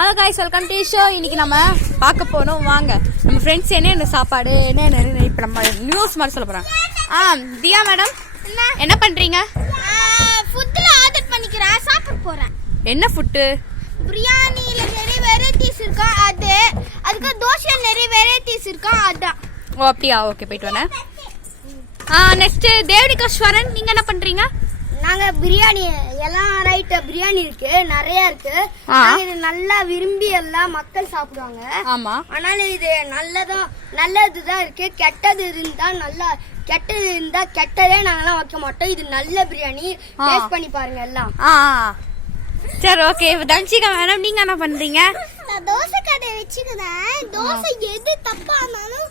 Hello guys welcome to show. இன்னைக்கு நம்ம பார்க்க போறோம். வாங்க நம்ம ஃப்ரெண்ட்ஸ் என்ன சாப்பாடு என்ன இப்ப நம்ம நியூஸ் மாதிரி சொல்ல போறோம். தியா மேடம் என்ன பண்றீங்க? ஃபுட்ல ஆர்டர் பண்ணிக்கிறேன், சாப்பிட போறேன். என்ன ஃபுட்? பிரியாணில நிறைய வெரைட்டிஸ் இருக்கா, அதுக்கு தோசைல நிறைய வெரைட்டிஸ் இருக்கா, அதான். ஓ அப்படியா, ஓகே போயிட்டு வரேன். நெக்ஸ்ட் தேவனிகாஸ்வரன் நீங்க என்ன பண்றீங்க? நாங்க பிரியாணி எல்லாம் ரைட், பிரியாணி இருக்கு நிறைய இருக்கு. இது நல்லா விரும்பி எல்லாம் மக்கள் சாப்பிடுவாங்க. ஆமா, ஆனால இது நல்லதுதான் இருக்கு. கெட்டது இருந்தா கெட்டதே நாங்கெல்லாம் வைக்க மாட்டோம். இது நல்ல பிரியாணி, டேஸ்ட் பண்ணி பாருங்க எல்லாம். சரி ஓகே. தன்சிகா மேடம் நீங்க என்ன பண்றீங்க? நான் தோசை கடை வச்சுக்கிறேன். தோசை எது தப்பா இருந்தாலும்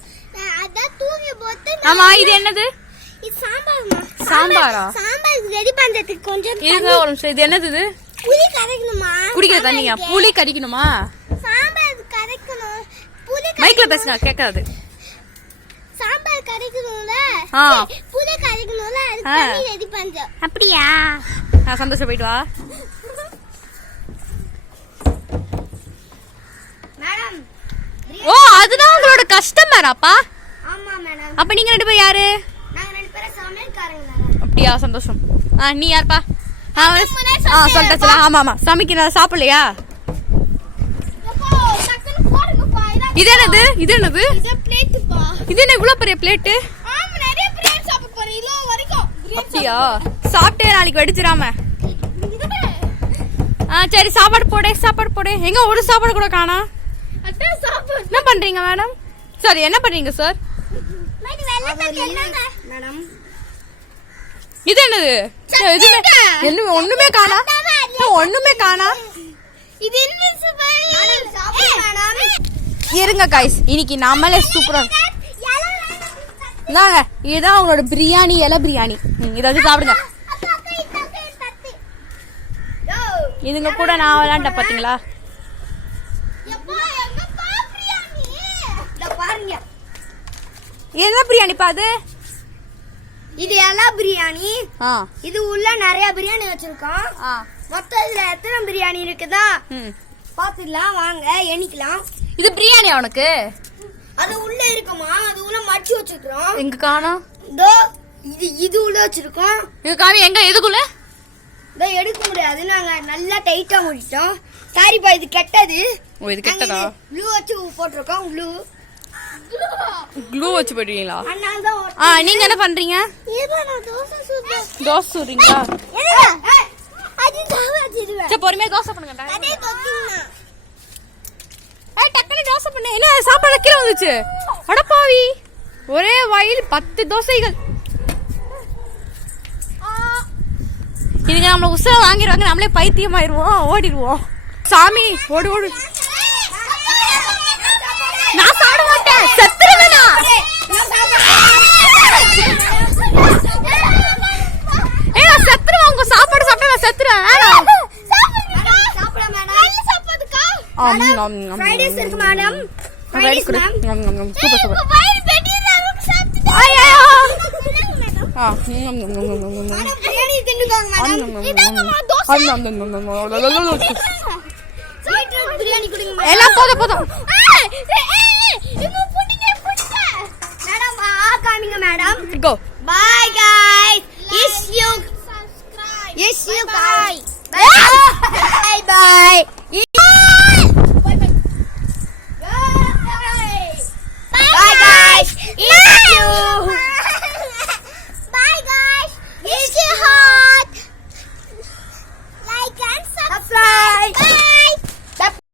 அதான் தூக்கி போட்டு. ஆமா, இது என்னது? இது சாம்பார்மா. சாம்பாரா? சாம்பார் ரெடி பண்றதுக்கு கொஞ்சம் இருங்க ஒரு நிமிஷம். இது என்னது? இது புளி கரைக்கணுமா? குடிக்கிற தண்ணியா? புளி கரைக்கணுமா? சாம்பார் கரைக்கணும். புளி மைக்ல பேசுங்க, கேட்காது. சாம்பார் கரைக்கணும்ல, புளி கரைக்கணும்ல, அது தண்ணி ரெடி பண்றோம். அப்படியா? சந்தோஷம், போயிட்டு வா. மேடம், ஓ அதுதான் உங்களோட கஸ்டமராப்பா? ஆமா மேடம். அப்ப நீங்க ரெண்டு பேரும் யாரு? நாங்க ரெண்டு பேரும் சமையல்காரங்க. அப்படியா, சந்தோஷம். நீ யாருப்பா? சொல்லிட்டா. ஆமா ஆமா, சமைக்கிற சாப்பிடலையா? இது என்னது? இது என்னது? இது என்ன இவ்வளவு பெரிய பிளேட்டு? அப்படியா, சாப்பிட்டே நாளைக்கு வெடிச்சிடாம. சரி சாப்பாடு போடு. எங்க ஒரு சாப்பாடு கூட காணோம். என்ன பண்றீங்க மேடம்? சாரி, என்ன பண்றீங்க சார்? மேடம், இது என்னது? ஒண்ணுமே காணா. இருங்க गाइस, இன்னைக்கு நாமளே சூப்பரா இந்தாங்க. இதுதான் அவங்களோட பிரியாணி, இலை பிரியாணி. இதை வச்சு சாப்பிடுங்க. இதுங்க கூட நான் விளையாண்ட பாத்தீங்களா? என்ன பிரியாணி பாது? இது எல்லாம் பிரியாணி. இது உள்ள நிறைய பிரியாணி வச்சிருக்கோம். மொத்தம் இதுல எத்தனை பிரியாணி இருக்குதா பாத்துக்கலாம், வாங்க எண்ணிக்கலாம். இது பிரியாணி உனக்கு? அது உள்ள இருக்குமா? அது உள்ள மடிச்சு வச்சிருக்கோம். எங்க காணோம்? இது உள்ள வச்சிருக்கோம். இது காணோம். எங்க? எதுக்குள்ள? எடுக்க முடியாது, நாங்க நல்லா டைட்டா முடிச்சிட்டோம். சாரிப்பா, இது கெட்டது. ஓ இது கெட்டதா? ப்ளூ வச்சு போட்டிருக்கோம். க்ளூ வச்சு போடுவீங்களா? அண்ணா நீங்க என்ன பண்றீங்க? தோசை சுடுறீங்களா? சரி பொறுமையா தோசை பண்ணுங்க. டக்குனு தோசை பண்ணு. என்ன சாப்பாடு கீழே வந்துச்சு? அடப்பாவி, ஒரே வாயில் 10 தோசைகள். இதுங்க நம்மள உசர வாங்கிடுவாங்க, நம்மளே பைத்தியமாயிருவோம், ஓடிடுவோம். சாமி ஓடு. நான் சாப்பிட மாட்டேன், செத்துருவேனா? நான் செத்துருவேன். உங்க சாப்பாடு சாப்பிட்டா நான் செத்துருவேன். எல்லாம் போதும். Madam, go. Bye guys. Yes you guys. Bye.